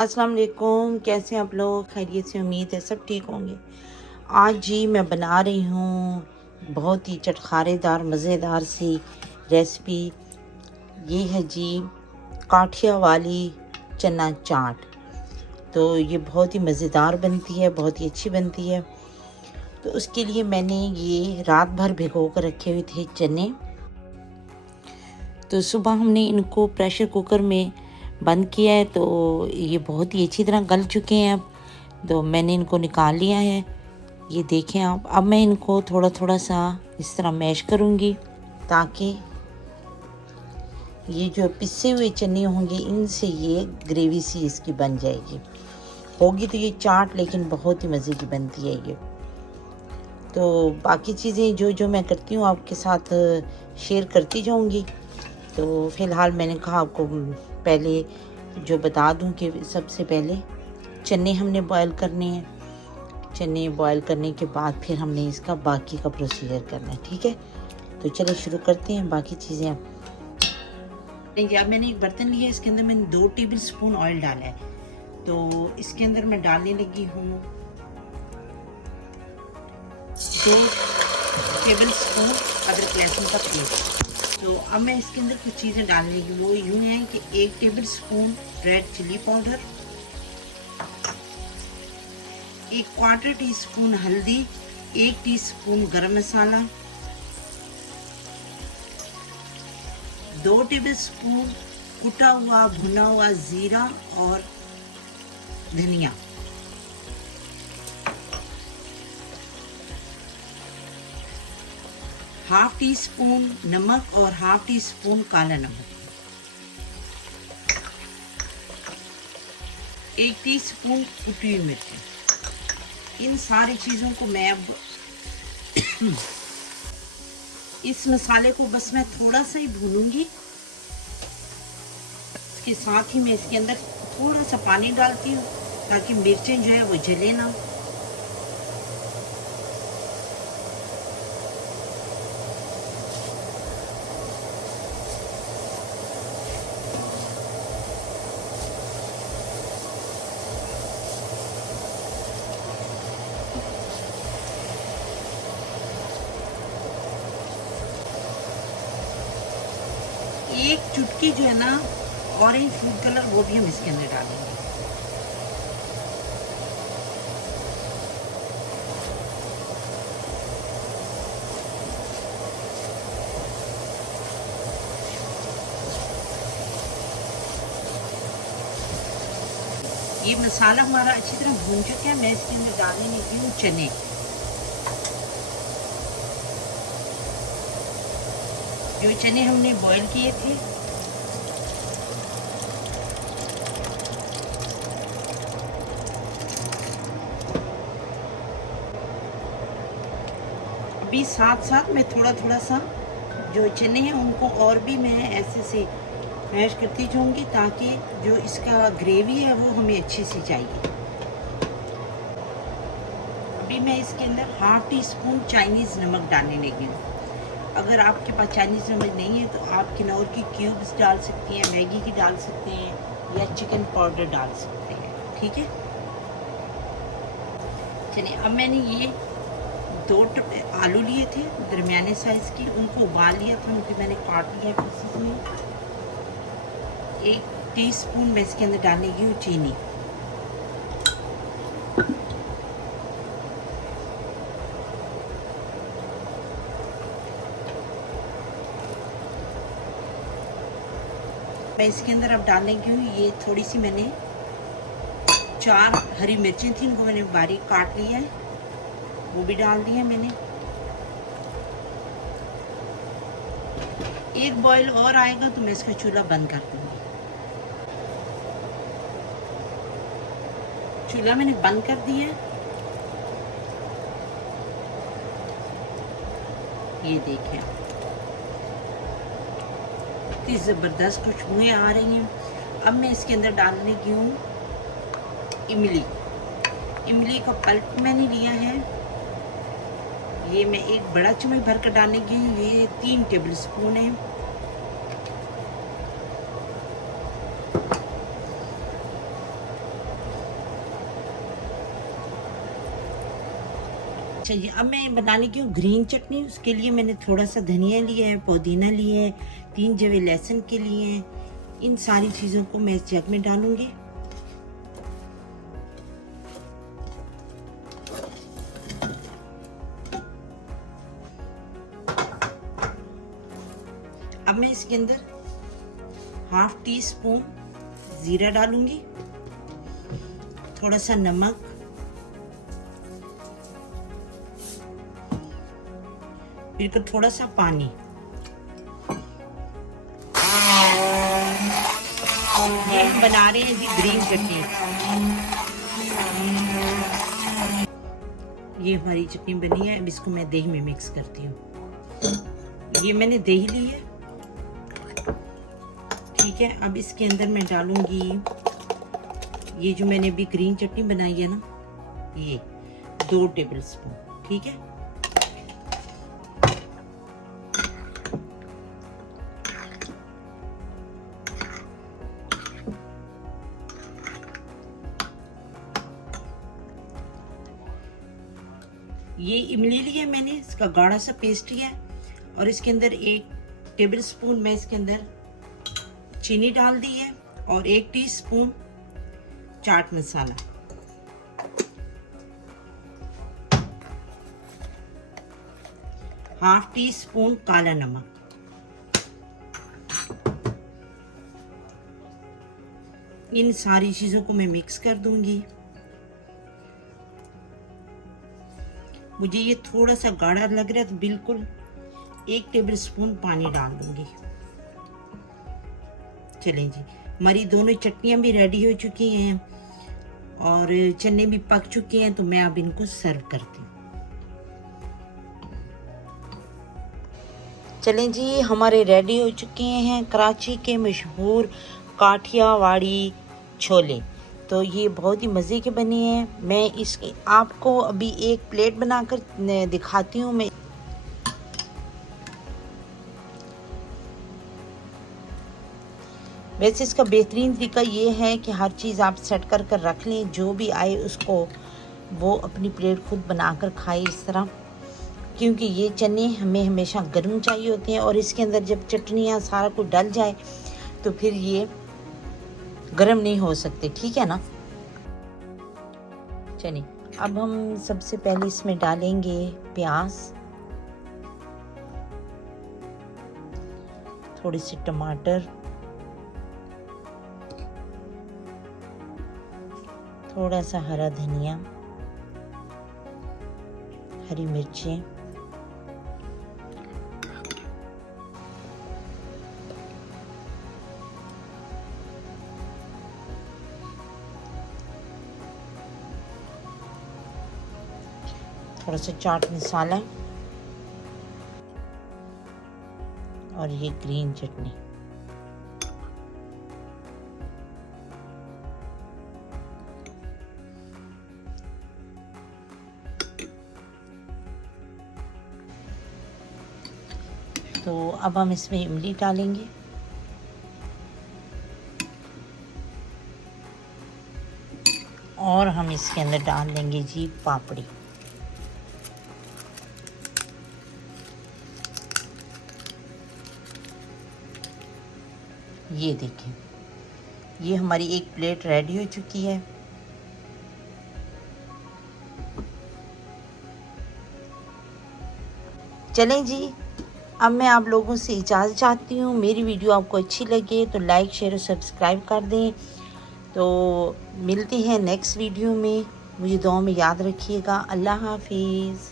अस्सलाम वालेकुम, कैसे हैं आप लोग? खैरियत से? उम्मीद है सब ठीक होंगे। आज जी मैं बना रही हूँ बहुत ही चटखारेदार मज़ेदार सी रेसिपी। ये है जी काठिया वाली चना चाट। तो ये बहुत ही मज़ेदार बनती है, बहुत ही अच्छी बनती है। तो उसके लिए मैंने ये रात भर भिगो कर रखे हुए थे चने। तो सुबह हमने इनको प्रेशर कुकर में बंद किया है, तो ये बहुत ही अच्छी तरह गल चुके हैं। अब तो मैंने इनको निकाल लिया है, ये देखें आप। अब मैं इनको थोड़ा थोड़ा सा इस तरह मैश करूँगी ताकि ये जो पिसे हुए चने होंगे इनसे ये ग्रेवी सी इसकी बन जाएगी। होगी तो ये चाट लेकिन बहुत ही मज़े की बनती है ये। तो बाकी चीज़ें जो जो मैं करती हूँ आपके साथ शेयर करती जाऊँगी। तो फ़िलहाल मैंने कहा आपको पहले जो बता दूं कि सबसे पहले चने हमने बॉयल करने हैं। चने बॉयल करने के बाद फिर हमने इसका बाकी का प्रोसीजर करना है, ठीक है? तो चलिए शुरू करते हैं बाकी चीज़ें। अब मैंने एक बर्तन लिया, इसके अंदर मैंने 2 टेबल स्पून ऑयल डाला है। तो इसके अंदर मैं डालने लगी हूँ 2 टेबल स्पून अदरक लहसुन का पेस्ट। तो अब मैं इसके अंदर कुछ चीज़ें डालने लगी, वो यूँ हैं कि 1 tablespoon red chilli powder, 1/4 teaspoon हल्दी, 1 टीस्पून गरम मसाला, 2 टेबल स्पून कुटा हुआ भुना हुआ ज़ीरा और धनिया, ½ टीस्पून नमक और ½ टीस्पून काला नमक, 1 टीस्पून कुटी हुई मिर्च। इन सारी चीज़ों को मैं अब इस मसाले को बस मैं थोड़ा सा ही भूनूंगी। इसके साथ ही मैं इसके अंदर थोड़ा सा पानी डालती हूँ ताकि मिर्चें जो है वो जले ना। एक चुटकी जो है ना ऑरेंज फूड कलर, वो भी हम इसके अंदर डालेंगे। ये मसाला हमारा अच्छी तरह भून चुका है। मैं इसके अंदर डालने लगी हूँ चने। जो चने हमने बॉईल किए थे, अभी साथ साथ मैं थोड़ा थोड़ा सा जो चने हैं उनको और भी मैं ऐसे से मैश करती जाऊंगी ताकि जो इसका ग्रेवी है वो हमें अच्छी सी चाहिए। अभी मैं इसके अंदर ½ टीस्पून चाइनीज़ नमक डालने लगी हूँ। अगर आपके पास चाइनीज़ नमक नहीं है तो आप किनौर की क्यूब्स डाल सकते हैं, मैगी की डाल सकते हैं या चिकन पाउडर डाल सकते हैं, ठीक है? चलिए, अब मैंने ये 2 आलू लिए थे दरमियाने साइज़ की, उनको उबाल लिया था, उनको मैंने काट लिया पीसेस में। 1 टीस्पून मैं इसके अंदर डालने लगी हूँ चीनी। मैं इसके अंदर अब डालने लगी हूँ ये थोड़ी सी, मैंने 4 हरी मिर्चें थी, इनको मैंने बारीक काट लिया है, वो भी डाल दिया मैंने। एक बॉईल और आएगा तो मैं इसका चूल्हा बंद कर दूंगी। चूल्हा मैंने बंद कर दिया है। ये देखें, इतनी ज़बरदस्त खुशबुएं आ रही हैं। अब मैं इसके अंदर डालने की हूँ इमली। इमली का पल्प मैंने लिया है, ये मैं एक बड़ा चम्मच भर कर डालेंगी। ये 3 टेबल स्पून है। अच्छा जी, अब मैं बनाने की हूँ ग्रीन चटनी। उसके लिए मैंने थोड़ा सा धनिया लिया है, पुदीना लिया है, 3 जवे लहसुन के लिए हैं। इन सारी चीज़ों को मैं इस जग में डालूंगी। अब मैं इसके अंदर 1/2 टीस्पून जीरा डालूंगी, थोड़ा सा नमक, फिर थोड़ा सा पानी। ये हम बना रहे हैं जी ग्रीन चटनी। ये हमारी चटनी बनी है। अब इसको मैं दही में मिक्स करती हूँ। ये मैंने दही ली है, ठीक है। अब इसके अंदर मैं डालूंगी ये जो मैंने अभी ग्रीन चटनी बनाई है ना, ये 2 टेबल स्पून, ठीक है। ये इमली लिया मैंने, इसका गाढ़ा सा पेस्ट लिया और इसके अंदर 1 टेबल स्पून मैं इसके अंदर चीनी डाल दी है और 1 टीस्पून चाट मसाला। ½ टीस्पून काला नमक। इन सारी चीजों को मैं मिक्स कर दूंगी। मुझे ये थोड़ा सा गाढ़ा लग रहा है तो बिल्कुल 1 टेबल स्पून पानी डाल दूंगी। चलें जी, हमारी दोनों चटनियाँ भी रेडी हो चुकी हैं और चने भी पक चुके हैं, तो मैं अब इनको सर्व करती हूँ। चलें जी, हमारे रेडी हो चुके हैं कराची के मशहूर काठियावाड़ी छोले। तो ये बहुत ही मज़े के बने हैं। मैं इसके आपको अभी एक प्लेट बनाकर दिखाती हूँ। मैं वैसे इसका बेहतरीन तरीका ये है कि हर चीज़ आप सेट कर कर रख लें, जो भी आए उसको वो अपनी प्लेट खुद बनाकर खाए इस तरह, क्योंकि ये चने हमें हमेशा गर्म चाहिए होते हैं और इसके अंदर जब चटनियाँ सारा कुछ डल जाए तो फिर ये गर्म नहीं हो सकते, ठीक है ना। चलिए, अब हम सबसे पहले इसमें डालेंगे प्याज, थोड़ी सी टमाटर, थोड़ा सा हरा धनिया, हरी मिर्चें, थोड़ा सा चाट मसाला और ये ग्रीन चटनी। तो अब हम इसमें इमली डालेंगे और हम इसके अंदर डाल देंगे जी पापड़ी। ये देखें, ये हमारी एक प्लेट रेडी हो चुकी है। चलें जी, अब मैं आप लोगों से इजाज़त चाहती हूँ। मेरी वीडियो आपको अच्छी लगे तो लाइक, शेयर और सब्सक्राइब कर दें। तो मिलते हैं नेक्स्ट वीडियो में। मुझे दुआ में याद रखिएगा। अल्लाह हाफिज़।